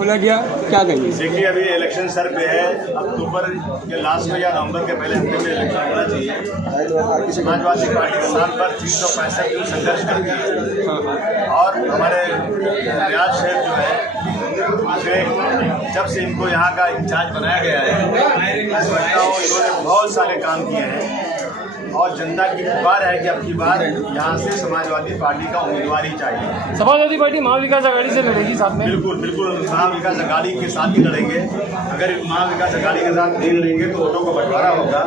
खोला गया, क्या कहेंगे? देखिए, अभी इलेक्शन सर पे है। अक्टूबर के लास्ट में या नवंबर के पहले हफ्ते में इलेक्शन होना चाहिए। समाजवादी पार्टी साल भर 365 दिन संघर्ष करती है और हमारे रियाज शेख जो है जब से इनको यहाँ का इंचार्ज बनाया गया है, इन्होंने बहुत सारे काम किए हैं और जनता की पुकार है कि अब की बार यहाँ से समाजवादी पार्टी का उम्मीदवार ही चाहिए। समाजवादी पार्टी महाविकास आघाड़ी से लड़ेगी साथ में? बिल्कुल बिल्कुल, महाविकास अघाड़ी के साथ ही लड़ेंगे। अगर महाविकास अघाड़ी के साथ नहीं लड़ेंगे तो वोटों का बंटवारा होगा।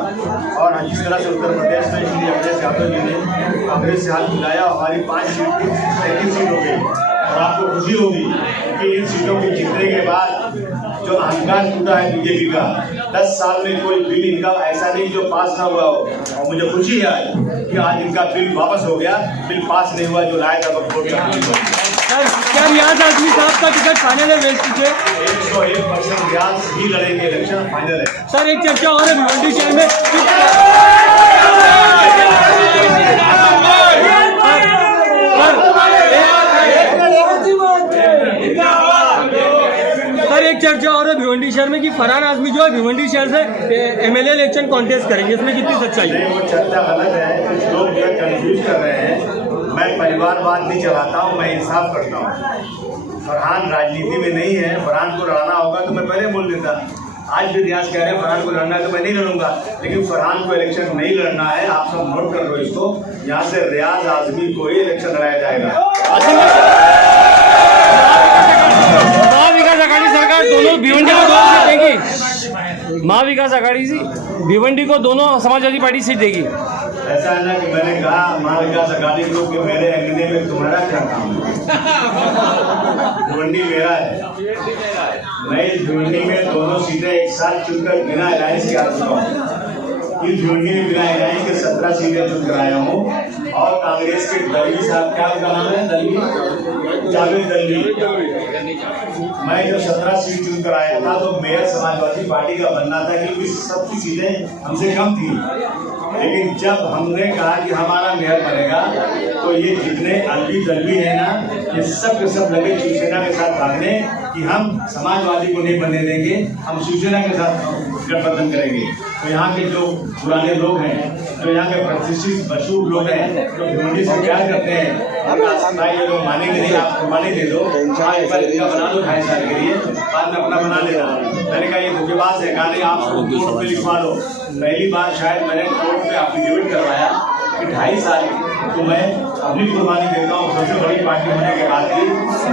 और जिस तरह से उत्तर प्रदेश में श्री अखिलेश यादव जी ने कांग्रेस से हाथ मिलाया, हमारी 5 सीट की 33 सीट हो गई। और आपको खुशी होगी कि इन सीटों के जीतने के बाद जो अहंकार टूटा है बीजेपी का, 10 साल में कोई बिल इनका ऐसा नहीं जो पास ना हुआ हो। और मुझे खुशी है कि आज इनका बिल वापस हो गया। बिल पास नहीं हुआ जो लाया था वोट सर, क्या रियाज आजमी साहब का टिकट फाइनल है? वेस्ट पीछे 101% रियाज ही लड़ेंगे, इलेक्शन फाइनल है। सर, एक चर्चा और है भिवंडी शहर में। सर, एक चर्चा और है भिवंडी शहर में कि फरहान आजमी जो है भिवंडी शहर से एमएलए इलेक्शन कॉन्टेस्ट करेंगे, इसमें कितनी सच्चाई है? वो चर्चा गलत है, कुछ लोग जो कंफ्यूज कर रहे हैं। मैं परिवारवाद नहीं चलाता हूँ, मैं इंसाफ करता हूँ। फरहान राजनीति में नहीं है। फरहान को लड़ना होगा तो मैं पहले बोल देता। आज भी रियाज कह रहे हैं फरहान को लड़ना है तो मैं नहीं लड़ूंगा, लेकिन फरहान को इलेक्शन नहीं लड़ना है। आप सब नोट कर लो इसको। यहाँ से रियाज आजमी को ही इलेक्शन लड़ाया जाएगा। महाविकास आघाड़ी सरकार दोनों भिवंडी को 2 सीट देगी। महाविकास आघाड़ी भिवंडी को दोनों समाजवादी पार्टी सीट देगी। ऐसा है ना कि मैंने कहा महाविकास अघाड़ी को कि मेरे एमएलए में तुम्हारा क्या काम है? भिवंडी मेरा है। मैं इस भिवंडी में दोनों सीटें एक साथ चुनकर बिना अलायंस के आ चुका हूँ। इस भिवंडी में बिना अलायंस के 17 सीटें चुन कर आया हूँ। और कांग्रेस के दलवी साहब, क्या उनका नाम है? दलवी, जावेद दलवी। मैं जब 17 सीट चुनकर आया था तो मेयर समाजवादी पार्टी का बनना था, क्योंकि सबकी सीटें हमसे कम थी। लेकिन जब हमने कहा कि हमारा मेयर बनेगा तो ये जितने अलवी दलवी है ना, ये सब के सब लगे शिवसेना के साथ भागने कि हम समाजवादी को नहीं बनने देंगे, हम शिवसेना के साथ गठबंधन करेंगे। तो यहाँ के जो पुराने लोग हैं, जो यहाँ के प्रतिष्ठित मशहूर लोग हैं, जो भिवंडी से प्यार करते हैं, भाई ये लोग मानेंगे नहीं। आप कुर्बानी दे दो, एक बार इनका बना दो 2.5 साल के लिए, बाद में अपना बना लेना। मैंने कहा ये धोखेबाज है, कहा नहीं आप कोर्ट पे लिखवा लो। पहली बार शायद मैंने कोर्ट में एफिडेविट करवाया कि 2.5 साल तो मैं अपनी कुर्बानी देता हूँ। सबसे बड़ी पार्टी होने के बाद भी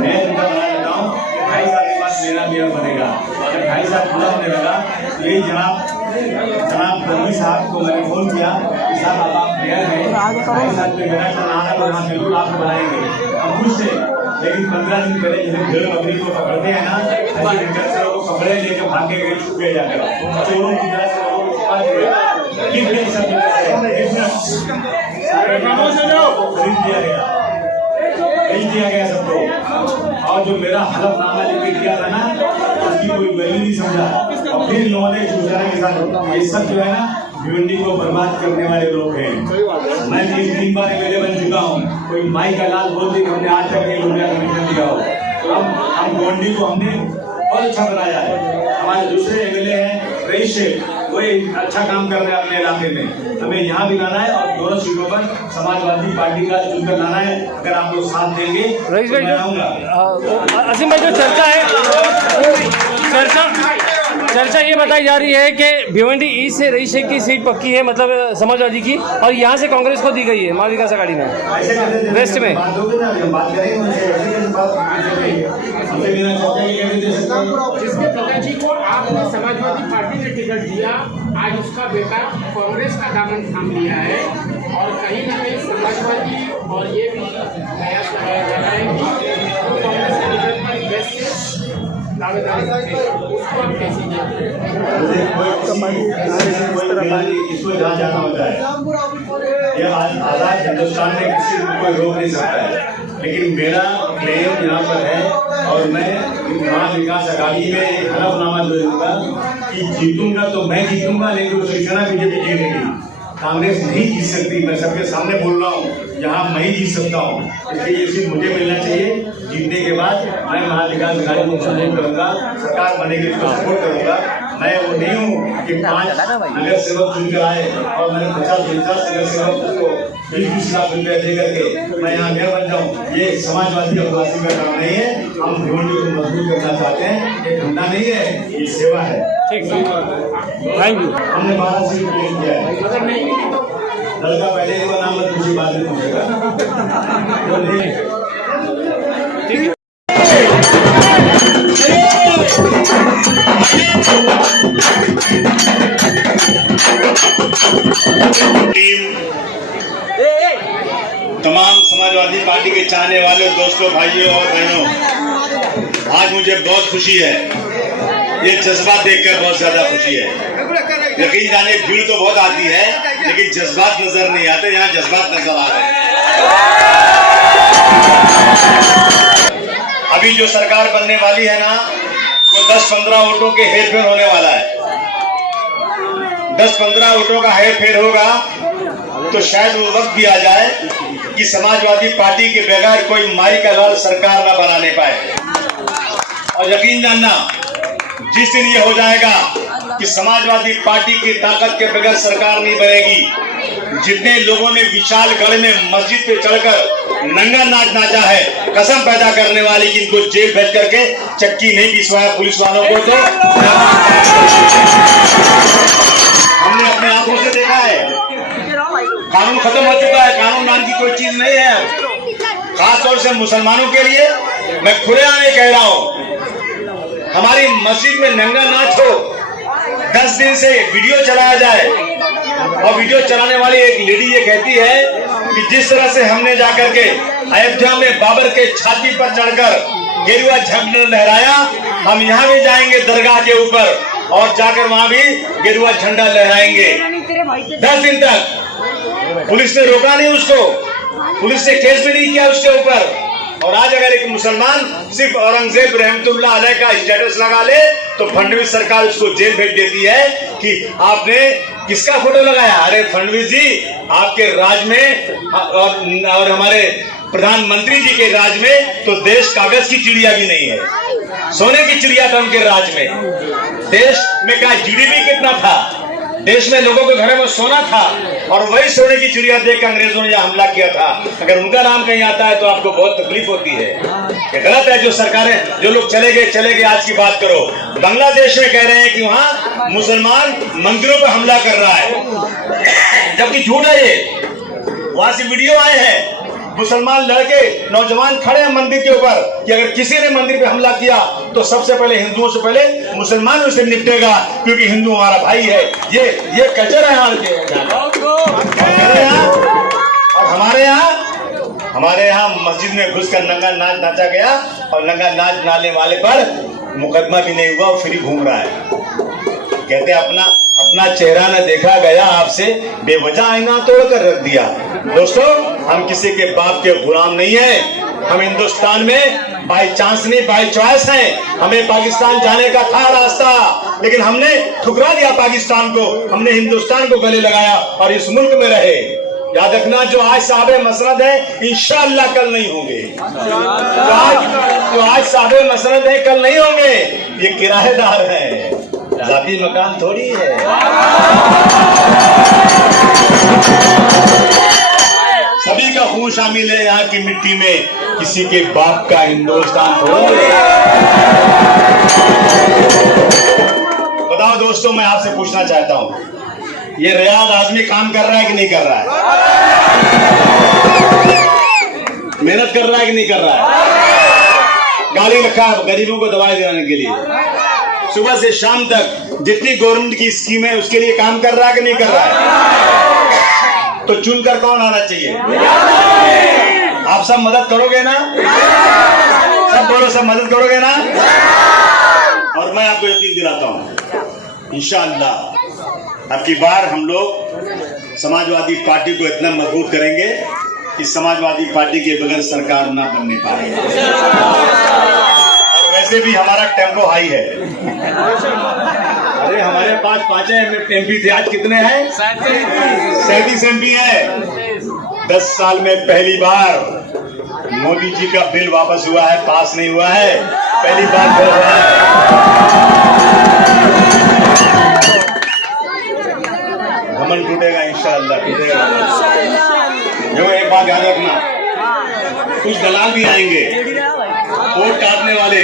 मैं इनका बना लेता हूँ। 2.5 साल के बाद मेरा मेयर बनेगा। अगर 2.5 साल पूरा होने लगा तो यही जनाब दलवी साहब को मैंने फोन किया कि साहब आप मेयर हैं, 2.5 साल में मेरा चुनाव तो बिल्कुल आपको बनाएंगे। हम खुश थे, लेकिन 15 दिन पहले जैसे भेड़ बकरी को पकड़ते हैं ना, ऐसे को कपड़े लेकर भागे गए, छुप गए जाकर चोरों की तरह से लोगों को छुपा दिया। खरीद दिया गया, बेच दिया गया सबको। और जो मेरा हलफनामा लिख दिया था ना, उसकी कोई वैल्यू नहीं समझा। और फिर लोगों ने शिवसेना के साथ ये सब जो है ना, भिवंडी को बर्बाद करने वाले लोग हैं। मैं 3 बार एमएलए बन चुका हूँ। कोई माई का लाल बोल दी हमने आज तक 1 रुपया कमीशन दिया हो। तो हम भिवंडी को हमने बहुत अच्छा बनाया है। हमारे दूसरे एमएलए हैं रईस शेख, वही अच्छा काम कर रहे हैं अपने इलाके में। हमें यहाँ भी लाना है और दोनों सीटों पर समाजवादी पार्टी का चुनकर लाना है। अगर आप लोग साथ देंगे तो मैं आऊँगा। असीम भाई, जो चर्चा है, चर्चा ये बताई जा रही है कि भिवंडी ईस्ट से रईस शेख की सीट पक्की है, मतलब समाजवादी की, और यहाँ से कांग्रेस को दी गई है महाविकास आघाड़ी में वेस्ट में। जिसके पिताजी को आपने समाजवादी पार्टी ने टिकट दिया, आज उसका बेटा कांग्रेस का दामन थाम लिया है। और कहीं न कहीं समाजवादी और ये भी प्रयास लगाया जा रहा है कि कांग्रेस के टिकट पर बेस्ट दावेदारी उसको आप कैसे इसको जहाँ जाना होता है, ये आजाद हिंदुस्तान में किसी को कोई रोक नहीं सकता है। लेकिन मेरा क्लेम यहाँ पर है और मैं महाविकास अघाड़ी में हलफनामा दे दूंगा कि जीतूंगा तो मैं जीतूंगा, लेकिन शिवसेना बीजेपी जीतेगी, कांग्रेस नहीं जीत सकती। मैं सबके सामने बोल रहा हूँ। यहाँ मैं ही जीत सकता हूँ, इसलिए ये सीट मुझे मिलना चाहिए। जीतने के बाद मैं महाविकास अघाड़ी को सपोर्ट करूंगा, सरकार बनेगी तो सपोर्ट करूंगा। मैं वो नहीं हूँ कि 5 नगर सेवक चुनकर आए और मैंने 50-50 नगर सेवक को 20-20 लाख रुपया दे करके मैं यहाँ मेयर बन जाऊँ। ये समाजवादी आदिवासी का काम नहीं है। हम भिवंडी को मजबूत करना चाहते हैं। ये धंधा नहीं है, ये सेवा है। ठीक है, थैंक यू। हमने 12 सीट क्लेम किया है। अगर नहीं मिली तो लड़का पहले ही वो नाम मत पूछिए, बाद में पूछेगा। टीम तमाम समाजवादी पार्टी के चाहने वाले दोस्तों, भाइयों और बहनों, आज मुझे बहुत खुशी है। ये जज्बात देखकर बहुत ज्यादा खुशी है। यकीन जाने भीड़ तो बहुत आती है, लेकिन जज्बात नजर नहीं आते। यहाँ जज्बात नजर आ रहे हैं। अभी जो सरकार बनने वाली है ना, वो 10-15 वोटों के हेरफेर होने वाला है। 10-15 वोटों का हेरफेर होगा तो शायद वो वक्त भी आ जाए कि समाजवादी पार्टी के बगैर कोई माई का लाल सरकार न बनाने पाए। और यकीन जानना, जिस दिन ये हो जाएगा कि समाजवादी पार्टी की ताकत के बगैर सरकार नहीं बनेगी, जितने लोगों ने विशालगढ़ में मस्जिद पे चढ़कर नंगा नाच नाचा है, कसम पैदा करने वाले कि इनको जेल भेज करके चक्की नहीं पिसवाया पुलिस वालों को, तो हमने अपने आंखों से देखा है। कानून खत्म हो चुका है, कानून नाम की कोई चीज नहीं है। खासतौर से मुसलमानों के लिए मैं खुलेआम कह रहा हूँ, हमारी मस्जिद में नंगा नाच हो, 10 दिन से वीडियो चलाया जाए, और वीडियो चलाने वाली एक लेडी ये कहती है कि जिस तरह से हमने जाकर के अयोध्या में बाबर के छाती पर चढ़कर गेरुआ झंडा लहराया, हम यहाँ भी जाएंगे दरगाह के ऊपर और जाकर वहां भी गेरुआ झंडा लहराएंगे। 10 दिन तक पुलिस ने रोका नहीं उसको, पुलिस ने केस भी नहीं किया उसके ऊपर। और आज अगर एक मुसलमान सिर्फ औरंगजेब रहमतुल्लाह अलैह का स्टेटस लगा ले तो फडणवीस सरकार उसको जेल भेज देती है कि आपने किसका फोटो लगाया। अरे फडणवीस जी, आपके राज में और हमारे प्रधानमंत्री जी के राज में तो देश कागज की चिड़िया भी नहीं है, सोने की चिड़िया था उनके राज में। देश में क्या जीडीपी कितना था, देश में लोगों के घरों में सोना था, और वही सोने की चिड़िया देख अंग्रेजों ने यह हमला किया था। अगर उनका नाम कहीं आता है तो आपको बहुत तकलीफ होती है। ये गलत है जो सरकारें, जो लोग चले गए। आज की बात करो, बांग्लादेश में कह रहे हैं कि वहाँ मुसलमान मंदिरों पर हमला कर रहा है, जबकि झूठ है ये। वहां से वीडियो आए हैं, मुसलमान लड़के नौजवान खड़े हैं मंदिर के ऊपर कि अगर किसी ने मंदिर पे हमला किया तो सबसे पहले हिंदुओं से पहले मुसलमान उससे निपटेगा, क्योंकि हिंदू हमारा भाई है। ये कल्चर है और हमारे यहाँ मस्जिद में घुसकर नंगा नाच नाचा गया, और नंगा नाच नाचने वाले पर मुकदमा भी नहीं हुआ, फ्री घूम रहा है। कहते अपना चेहरा न देखा गया, आपसे बेवजह आईना तोड़कर रख दिया। दोस्तों, हम किसी के बाप के गुलाम नहीं है। हम हिंदुस्तान में बाई चांस नहीं, बाई चॉइस हैं। हमें पाकिस्तान जाने का था रास्ता, लेकिन हमने ठुकरा दिया पाकिस्तान को, हमने हिंदुस्तान को गले लगाया और इस मुल्क में रहे। याद रखना, जो आज साहब मसनद है इंशाअल्लाह कल नहीं होंगे। जो आज साहब मसनद है कल नहीं होंगे, ये किराएदार है, जाती मकान थोड़ी है। सभी का खून शामिल है यहाँ की मिट्टी में, किसी के बाप का हिंदुस्तान थोड़ी है। बताओ दोस्तों, मैं आपसे पूछना चाहता हूँ, ये रियाज आदमी काम कर रहा है कि नहीं कर रहा है? मेहनत कर रहा है कि नहीं कर रहा है? गाड़ी रखा है गरीबों को दवाई दिलाने के लिए, सुबह से शाम तक जितनी गवर्नमेंट की स्कीम है उसके लिए काम कर रहा है कि नहीं कर रहा है? तो चुनकर कौन आना चाहिए? आप सब मदद करोगे ना? सब बोलो, सब मदद करोगे ना? और मैं आपको यकीन दिलाता हूं, इंशाअल्लाह अब की बार हम लोग समाजवादी पार्टी को इतना मजबूत करेंगे कि समाजवादी पार्टी के बगैर सरकार ना बनने पाए। वैसे भी हमारा टेम्पो हाई है। अरे हमारे पास 5 MP थे, आज कितने हैं? 37 MP है। 10 साल में पहली बार मोदी जी का बिल वापस हुआ है, पास नहीं हुआ है, पहली बार बिल हुआ है। घमंड टूटेगा इंशाअल्लाह, टूटेगा। जो एक बात याद रखना, कुछ दलाल भी आएंगे वोट काटने वाले,